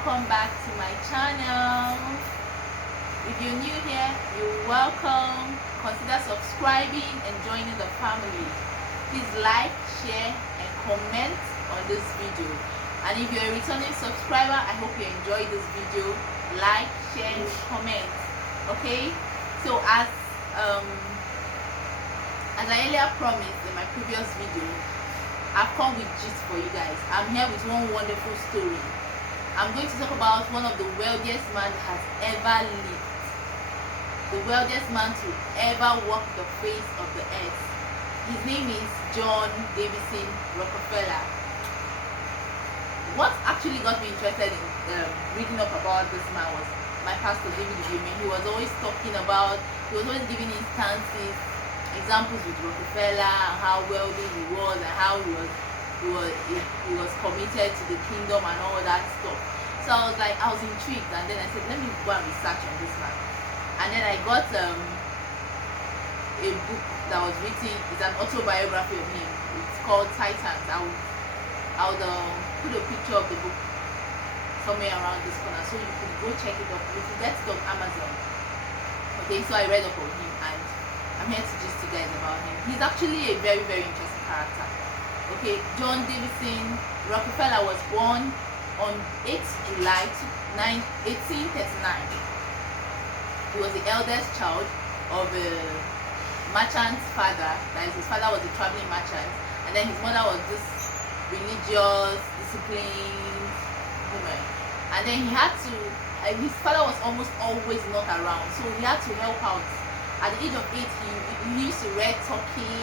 welcome back to my channel. If you're new here, you're welcome. Consider subscribing and joining the family. Please like, share and comment on this video. And if you're a returning subscriber, I hope you enjoyed this video. Like, share and comment. Okay, so as I earlier promised in my previous video, I've come with gist for you guys. I'm here with one wonderful story. I'm going to talk about one of the wealthiest man that has ever lived. The wealthiest man to ever walk the face of the earth. His name is John Davison Rockefeller. What actually got me interested in reading up about this man was my pastor David Billionaire. He was always talking about, he was always giving instances, examples with Rockefeller and how wealthy he was and how he was committed to the kingdom and all that stuff. So I was intrigued, and then I said, let me go and research on this man. And then I got a book that was written. It's an autobiography of him. It's called Titans. I would put a picture of the book somewhere around this corner, so you could go check it up. You could get it on Amazon. Okay, so I read up on him, and I'm here to just you guys about him. He's actually a very, very interesting character. Okay, John Davison Rockefeller was born on 8th July 1839. He was the eldest child of a merchant's father. That is, his father was a traveling merchant, and then his mother was this religious, disciplined woman. And then he had to, his father was almost always not around, so he had to help out. At the age of 8, he used to rear turkey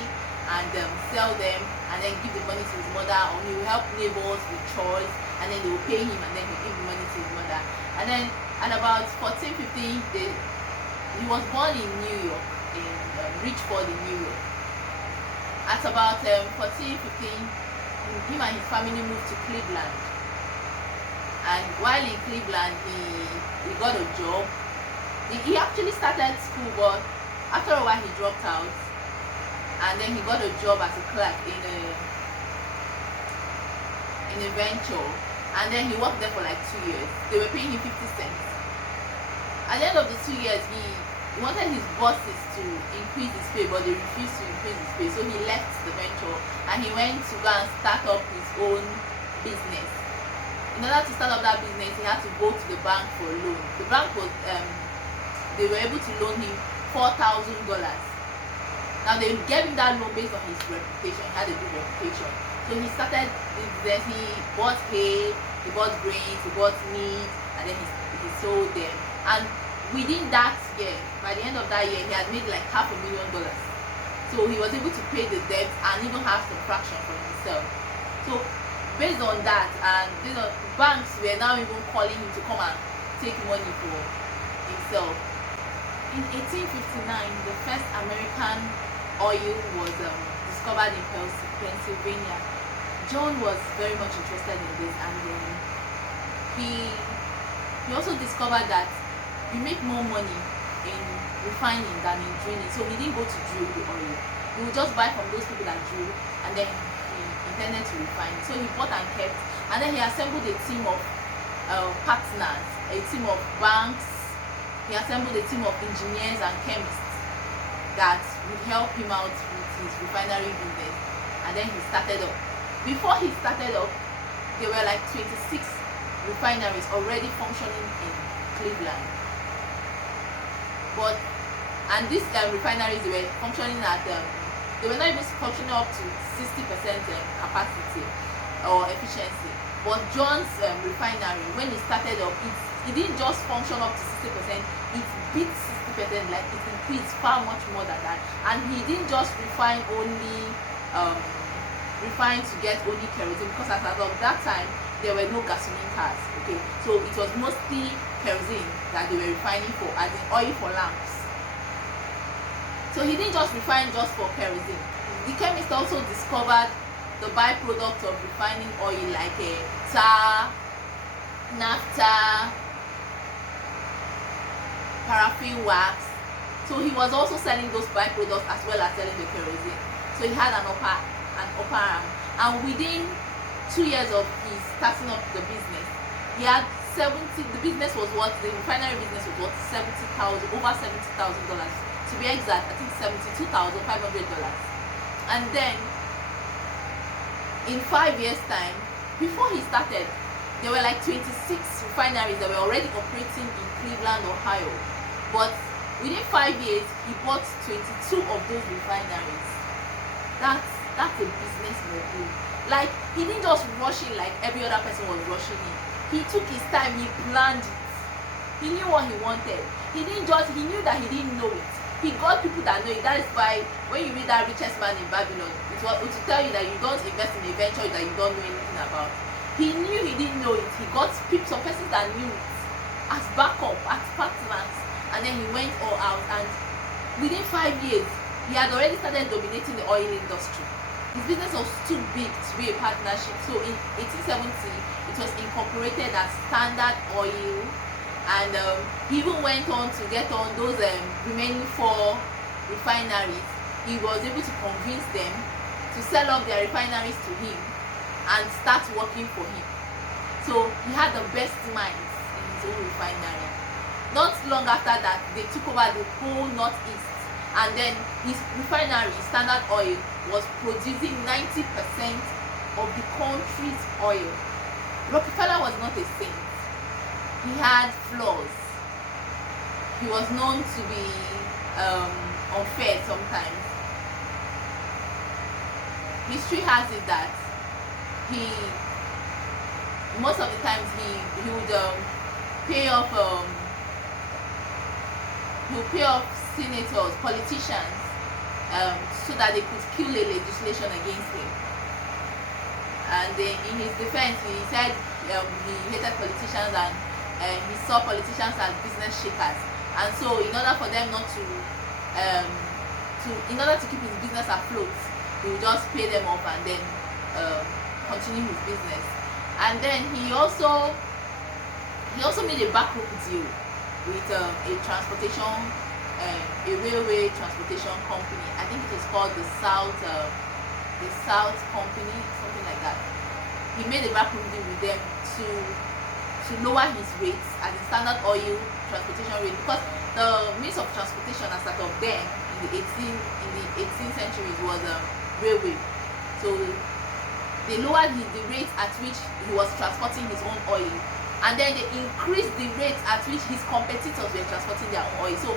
and sell them, and then give the money to his mother, or he would help neighbors with chores, and then they would pay him, and then he would give the money to his mother. And then at about 14, 15, he was born in New York, in Richest in New York. At about 14, 15, him and his family moved to Cleveland. And while in Cleveland, he got a job. He actually started school, but after a while he dropped out. And then he got a job as a clerk in a venture. And then he worked there for like 2 years. They were paying him 50 cents. At the end of the 2 years, he wanted his bosses to increase his pay, but they refused to increase his pay. So he left the venture and he went to go and start up his own business. In order to start up that business, he had to go to the bank for a loan. The bank was, they were able to loan him $4,000. Now they gave him that loan based on his reputation. He had a good reputation. So he started business. He bought hay, he bought grains, he bought meat, and then he sold them. And within that year, by the end of that year, he had made like $500,000. So he was able to pay the debt and even have some fraction for himself. So based on that, and banks were now even calling him to come and take money for himself. In 1859, the first American oil was discovered in Pennsylvania. John was very much interested in this, and then he also discovered that you make more money in refining than in drilling. So he didn't go to drill the oil. He would just buy from those people that drill, and then he intended to refine. So he bought and kept, and then he assembled a team of partners, a team of banks. He assembled a team of engineers and chemists that would help him out with his refinery business. And then he started up. Before he started up, there were like 26 refineries already functioning in Cleveland. And these refineries, they were functioning at they were not even functioning up to 60% capacity or efficiency. But John's refinery, when he started up, it didn't just function up to 60%, it beat 60%, like it increased far much more than that. And he didn't just refine to get only kerosene, because as of that time there were no gasoline cars. Okay, so it was mostly kerosene that they were refining for, as in oil for lamps. So he didn't just refine just for kerosene. The chemist also discovered the byproduct of refining oil, like tar, naphtha, paraffin wax. So he was also selling those byproducts as well as selling the kerosene. So he had an upper arm. And within 2 years of his starting up the business, he had the business was worth, the refinery business was worth over $70,000. To be exact, I think $72,500. And then in 5 years time, before he started, there were like 26 refineries that were already operating in Cleveland, Ohio. But within 5 years, he bought 22 of those refineries. That's a business mogul. Like, he didn't just rush in like every other person was rushing in. He took his time, he planned it. He knew what he wanted. He knew that he didn't know it. He got people that know it. That is why when you read that Richest Man in Babylon, it will tell you that you don't invest in a venture that you don't know anything about. He knew he didn't know it. He got some persons that knew it as backup, as partners, and then he went all out. And within 5 years, he had already started dominating the oil industry. His business was too big to be a partnership. So in 1870, it was incorporated as Standard Oil, and he even went on to get on those remaining 4 refineries. He was able to convince them to sell off their refineries to him and start working for him. So he had the best minds in his own refinery. Not long after that, they took over the whole Northeast, and then his refinery, Standard Oil, was producing 90% of the country's oil. Rockefeller was not a saint. He had flaws. He was known to be unfair sometimes. History has it that most of the times he would pay off senators, politicians, so that they could kill a legislation against him. And in his defense, he said he hated politicians, and he saw politicians as business shakers. And so in order for them not to in order to keep his business afloat, he would just pay them off and then continue his business. And then he also made a backroom deal with a railway transportation company. I think it is called the South Company, something like that. He made a backroom deal with them to lower his rates as a Standard Oil transportation rate, because the means of transportation as that of then in the 18th century was railway. So they lowered the rate at which he was transporting his own oil, and then they increased the rate at which his competitors were transporting their own oil. So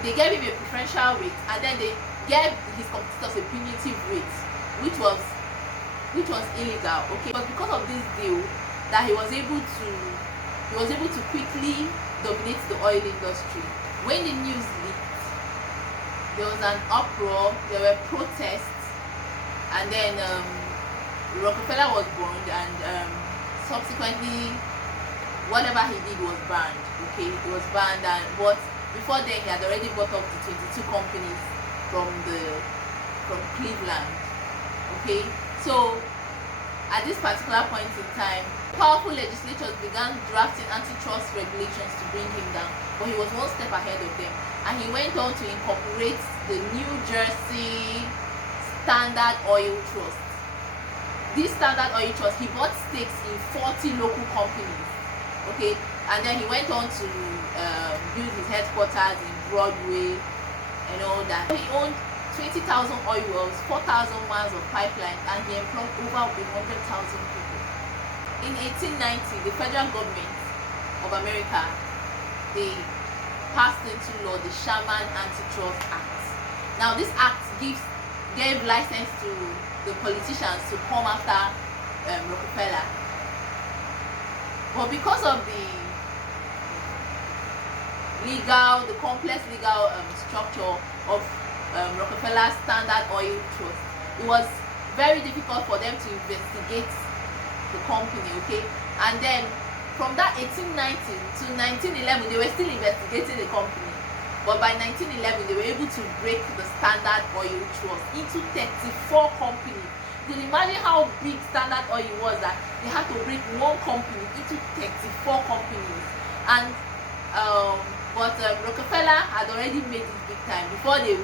they gave him a preferential rate, and then they gave his competitors a punitive rate, which was illegal. Okay, but because of this deal, that he was able to quickly dominate the oil industry. When the news leaked, there was an uproar, there were protests, and then Rockefeller was burned, and subsequently whatever he did was banned. Okay, it was banned, and but before then he had already bought up the 22 companies from Cleveland. Okay, so at this particular point in time, powerful legislators began drafting antitrust regulations to bring him down, but he was one step ahead of them, and he went on to incorporate the New Jersey Standard Oil Trust. This Standard Oil Trust, he bought stakes in 40 local companies. Okay, and then he went on to build his headquarters in Broadway and all that. He owned 20,000 oil wells, 4,000 miles of pipeline, and he employed over 100,000 people. In 1890, the federal government of America, they passed into law the Sherman Antitrust Act. Now this act gave license to the politicians to come after Rockefeller, but because of the complex legal structure of Rockefeller's Standard Oil Trust, it was very difficult for them to investigate the company. Okay, and then from that 1890 to 1911, they were still investigating the company, but by 1911 they were able to break the Standard Oil Trust into 34 companies. You can imagine how big Standard Oil was, that they had to break one company into 34 companies. And but Rockefeller had already made it big time before they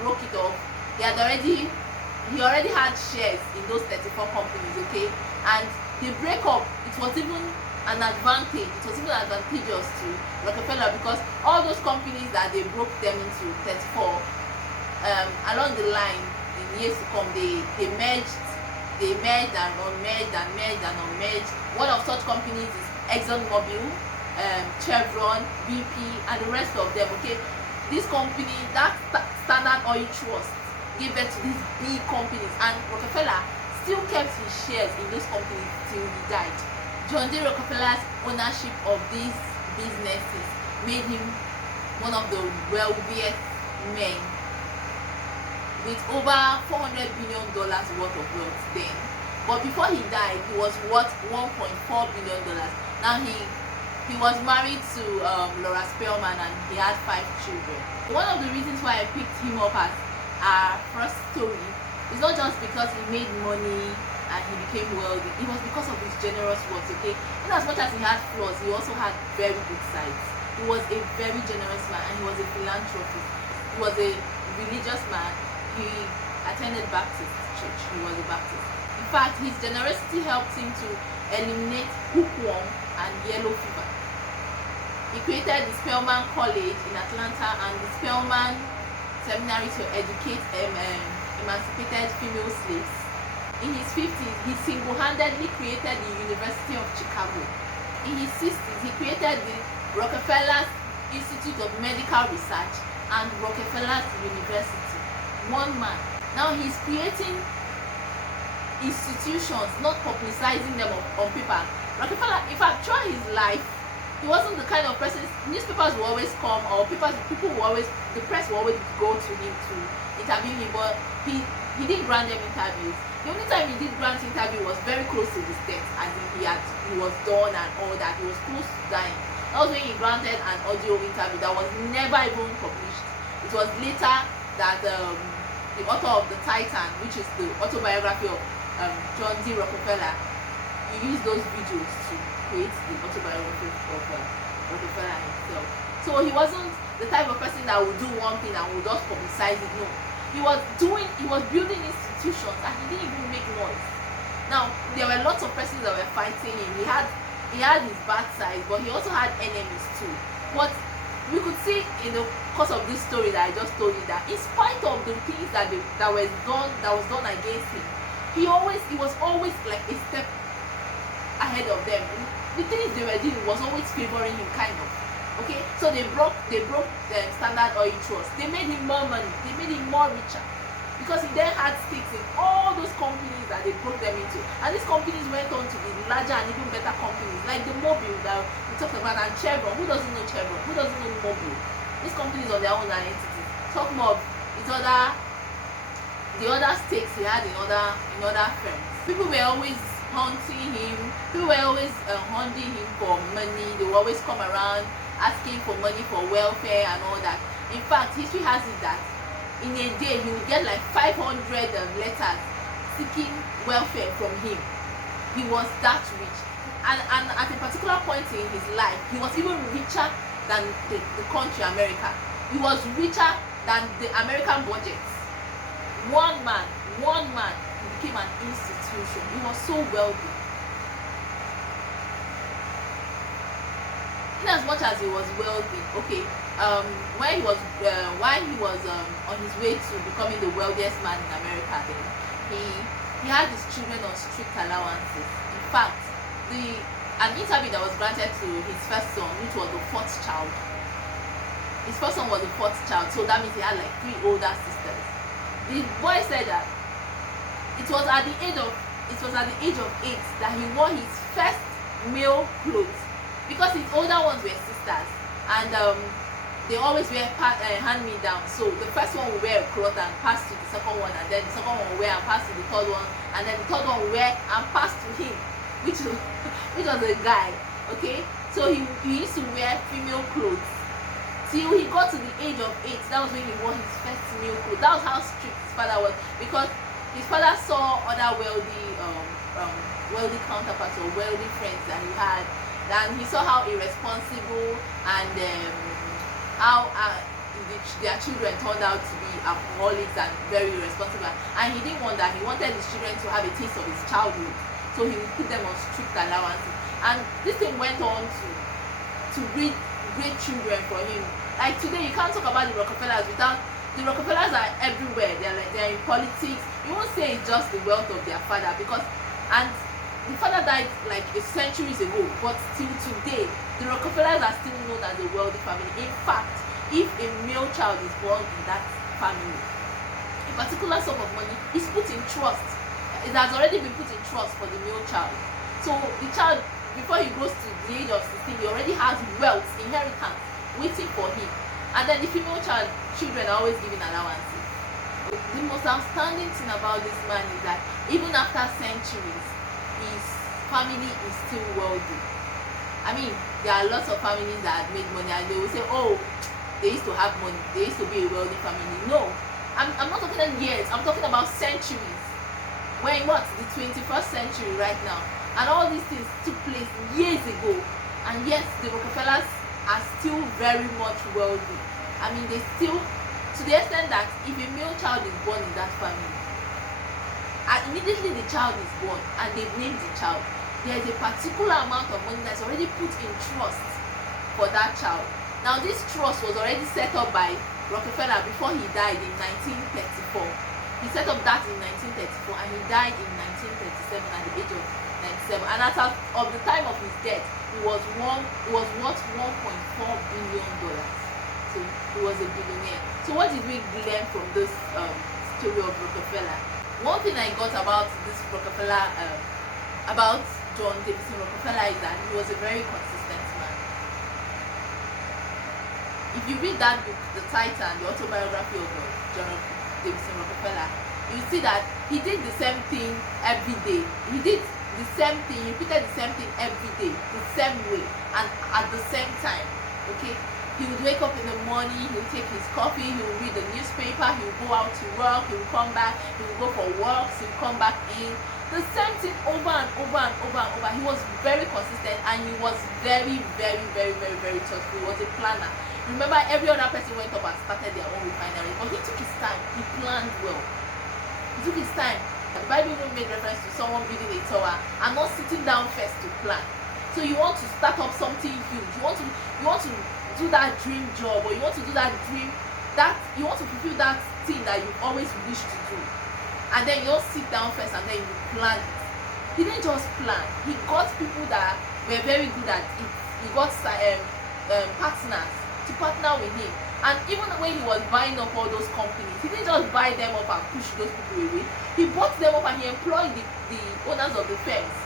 broke it off. He already had shares in those 34 companies. Okay, and the breakup, it was even an advantage. It was even advantageous to Rockefeller, because all those companies that they broke them into 34, along the line in years to come, they merged and unmerged. One of such companies is ExxonMobil, Chevron, BP, and the rest of them. Okay, this company, that Standard Oil Trust, gave birth to these big companies, and Rockefeller still kept his shares in those companies till he died. John D. Rockefeller's ownership of these businesses made him one of the wealthiest men, with over $400 billion worth of wealth then. But before he died, he was worth $1.4 billion. Now he was married to Laura Spellman, and he had 5 children. One of the reasons why I picked him up as our first story is not just because he made money and he became wealthy. It was because of his generous words. Okay, in as much as he had flaws, he also had very good sides. He was a very generous man, and he was a philanthropist. He was a religious man. He attended Baptist church. He was a Baptist. In fact, his generosity helped him to eliminate hookworm and yellow fever. He created the Spellman College in Atlanta and the Spellman Seminary to educate emancipated female slaves. In his 50s, he single-handedly created the University of Chicago. In his 60s, he created the Rockefeller Institute of Medical Research and Rockefeller's University. One man. Now he's creating institutions, not publicizing them on paper. Rockefeller, in fact, throughout his life, he wasn't the kind of person, newspapers will always come, or the press will always go to him to interview him, but he didn't grant them interviews. The only time he did grant interview was very close to his death, as in he was done and all that. He was close to dying. That was when he granted an audio interview that was never even published. It was later that the author of The Titan, which is the autobiography of John D. Rockefeller, he used those videos to create the autobiography of Rockefeller himself. So he wasn't the type of person that would do one thing and would just publicize it. No, he was building institutions, and he didn't even make noise. Now there were lots of persons that were fighting him. He had his bad side, but he also had enemies too. But we could see in the course of this story that I just told you, that in spite of the things that was done against him, he was always like a step ahead of them. The things they were doing was always favoring him, kind of. Okay, so they broke the Standard Oil Trust. They made him more money. They made him more richer, because he then had stakes in all those companies that they broke them into, and these companies went on to be larger and even better companies, like the Mobil that we talked about, and Chevron. Who doesn't know Chevron? Who doesn't know Mobil? These companies on their own entities. Talk more of the other stakes he had in other firms. People were always haunting him. People were always hounding him for money. They would always come around asking for money for welfare and all that. In fact, history has it that in a day he would get like 500 letters seeking welfare from him. He was that rich, and at a particular point in his life, he was even richer than the country America. He was richer than the American budget. One man, he became an institution. He was so wealthy. In as much as he was wealthy, okay, while he was on his way to becoming the wealthiest man in America, then he had his children on strict allowances. In fact, an interview that was granted to his first son, which was the 4th child. His first son was the 4th child, so that means he had like 3 older sisters. The boy said that it was at the age of 8 that he wore his first male clothes, because his older ones were sisters, and they always wear hand-me-down. So the first one will wear a cloth and pass to the second one, and then the second one will wear and pass to the third one, and then the third one will wear and pass to him, which was a guy. Okay, so he used to wear female clothes till he got to the age of 8. That was when he wore his first male clothes. That was how strict his father was, because his father saw other wealthy counterparts or wealthy friends that he had, and he saw how irresponsible and how their children turned out to be alcoholics and very irresponsible, and he didn't want that. He wanted his children to have a taste of his childhood, so he would put them on strict allowances. and this thing went on to breed great children for him. Like today, you can't talk about the Rockefellers without the Rockefellers are everywhere. They're in politics. You won't say it's just the wealth of their father, because and the father died like a centuries ago, but still today the Rockefellers are still known as a wealthy family. In fact, if a male child is born in that family, a particular sum of money is put in trust. It has already been put in trust for the male child. So the child, before he grows to the age of 16, he already has wealth, inheritance waiting for him. And then the female children are always given allowances. The most outstanding thing about this man is that even after centuries, his family is still wealthy. I mean, there are lots of families that have made money and they will say, oh, they used to have money, they used to be a wealthy family. No, I'm not talking about years, I'm talking about centuries. We're in what? The 21st century right now. And all these things took place years ago. And yes, the Rockefellers are still very much wealthy. I mean, they still, to the extent that if a male child is born in that family, and immediately the child is born and they've named the child, there's a particular amount of money that's already put in trust for that child. Now, this trust was already set up by Rockefeller before he died in 1934. He set up that in 1934 and he died in 1937 at the age of 97. And as of the time of his death, he was worth $1.4 billion. So he was a billionaire. So what did we learn from this story of Rockefeller? One thing I got about this Rockefeller, about John Davidson Rockefeller, is that he was a very consistent man. If you read that book, The Titan, the autobiography of John Davidson Rockefeller, you see that he did the same thing every day. He did the same thing, he repeated the same thing every day, the same way, and at the same time. Okay, he would wake up in the morning, he would take his coffee, he would read the newspaper, he would go out to work, he would come back, he would go for walks, he would come back in. The same thing over and over and over and over. He was very consistent and he was very, very, very, very, very thoughtful. He was a planner. Remember, every other person went up and started their own refinery, but he took his time. He planned well. He took his time. The Bible even made reference to someone building a tower and not sitting down first to plan. So you want to start up something huge. You want to do that dream job, or you want to do that dream, that you want to fulfill that thing that you always wished to do. And then you don't sit down first and then you plan it. He didn't just plan. He got people that were very good at it. He got partners to partner with him. And even when he was buying up all those companies, he didn't just buy them up and push those people away. He bought them up and he employed the owners of the firms.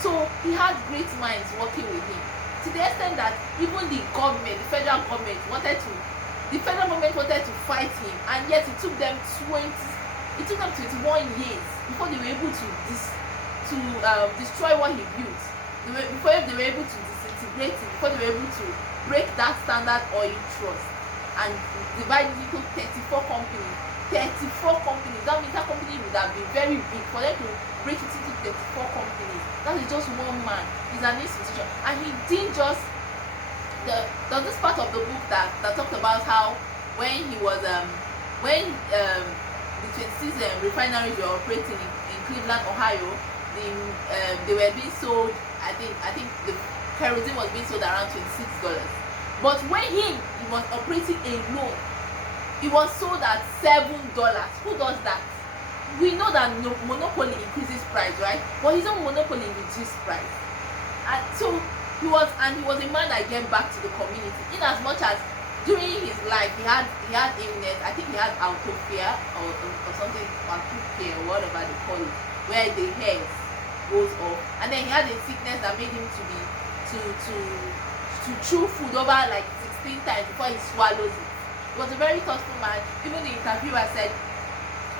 So he had great minds working with him, to the extent that even the federal government wanted to fight him, and yet it took them 21 years before they were able to destroy what he built. Before they were able to disintegrate it, before they were able to break that Standard Oil Trust and divide it into 34 companies. 34 companies. That means that company would have been very big. For them to break it into 34 companies, that is just one man. He's an institution. And he didn't just there's this part of the book that talked about how when he was the 26 refineries were operating in Cleveland, Ohio, they were being sold. I think the kerosene was being sold around $26. But when he was operating alone, it was sold at $7. Who does that? We know that monopoly increases price, right? But his own monopoly reduced price. And so he was a man that gave back to the community. In as much as during his life he had illness. I think he had autophia or something, autophia or whatever they call it, where the hair goes off, and then he had a sickness that made him to chew food over like 16 times before he swallows it. He was a very thoughtful man. Even the interviewer said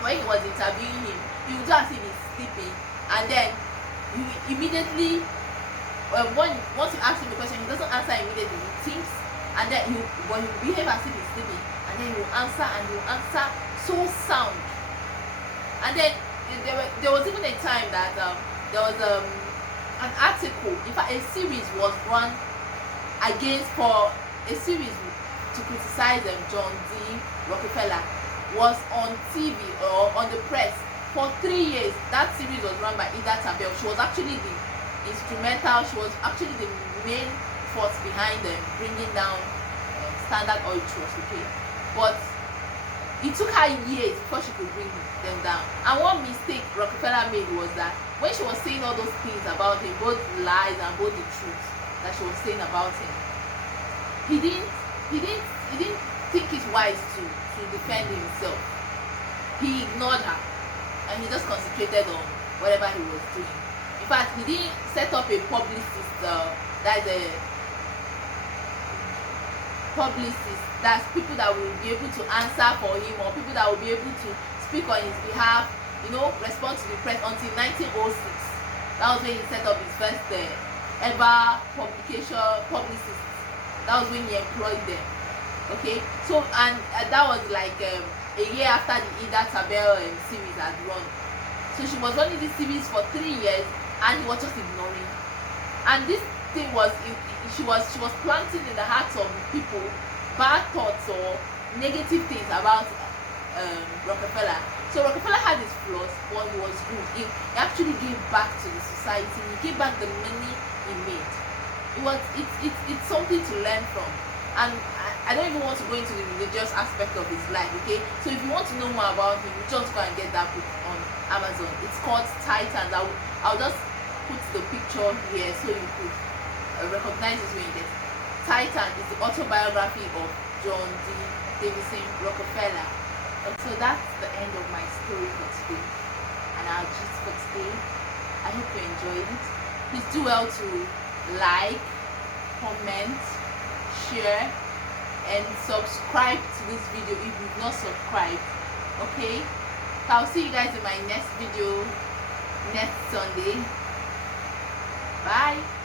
when he was interviewing him, he would do as if he's sleeping, and then he immediately, once you ask him a question, he doesn't answer immediately. He thinks, and then he will behave as if he's sleeping, and then he will answer, and he will answer so sound. And then there was even a time that there was an article, in fact a series was run for a series to criticize John D. Rockefeller, was on TV or on the press for 3 years. That series was run by Ida Tabel. She was actually the instrumental. She was actually the main force behind them bringing down Standard Oil Trust, okay? But it took her years before she could bring them down. And one mistake Rockefeller made was that when she was saying all those things about him, both lies and both the truth that she was saying about him, he didn't think it's wise to defend himself. He ignored her and he just concentrated on whatever he was doing. In fact, he didn't set up a publicist, that's people that will be able to answer for him, or people that will be able to speak on his behalf, you know, respond to the press, until 1906. That was when he set up his first ever publicist. That was when he employed them. Okay, so and that was like a year after the Ida Tabel series had run. So she was running this series for 3 years, and he was just ignoring. And this thing was, she was planting in the hearts of people bad thoughts or negative things about Rockefeller. So Rockefeller had his flaws, but he was good. He actually gave back to the society. He gave back the money he made. It's something to learn from. And I don't even want to go into the religious aspect of his life, okay? So if you want to know more about him, just go and get that book on Amazon. It's called Titans. I'll just put the picture here so you could recognize it when you get it. Titan is the autobiography of John D. Davison Rockefeller. And so that's the end of my story for today, and our gist for today. I hope you enjoyed it. Please do well to like, comment, share, and subscribe to this video if you've not subscribed. Okay, so I'll see you guys in my next video next Sunday. Bye.